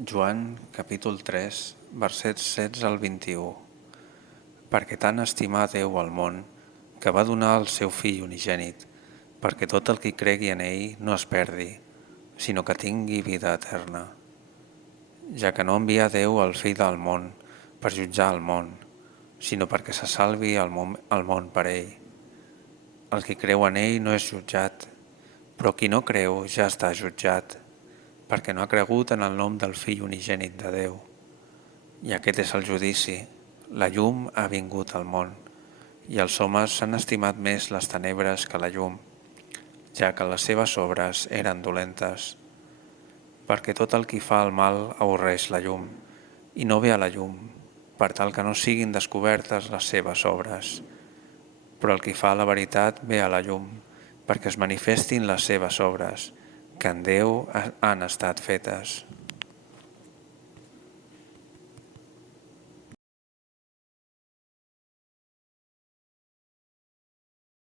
Joan, capítol 3, versets 16 al 21. Perquè tant estimà Déu al món, que va donar el seu fill unigènit, perquè tot el qui cregui en ell no es perdi, sinó que tingui vida eterna. Ja que no envia Déu el fill del món per jutjar el món, sinó perquè se salvi el món per ell. El qui creu en ell no és jutjat, però qui no creu ja està jutjat, perquè no ha cregut en el nom del Fill unigènit de Déu. I aquest és el judici: la llum ha vingut al món, i els homes s'han estimat més les tenebres que la llum, ja que les seves obres eren dolentes. Perquè tot el qui fa el mal avorreix la llum, i no ve a la llum, per tal que no siguin descobertes les seves obres. Però el qui fa la veritat ve a la llum, perquè es manifestin les seves obres, que en Déu han estat fetes.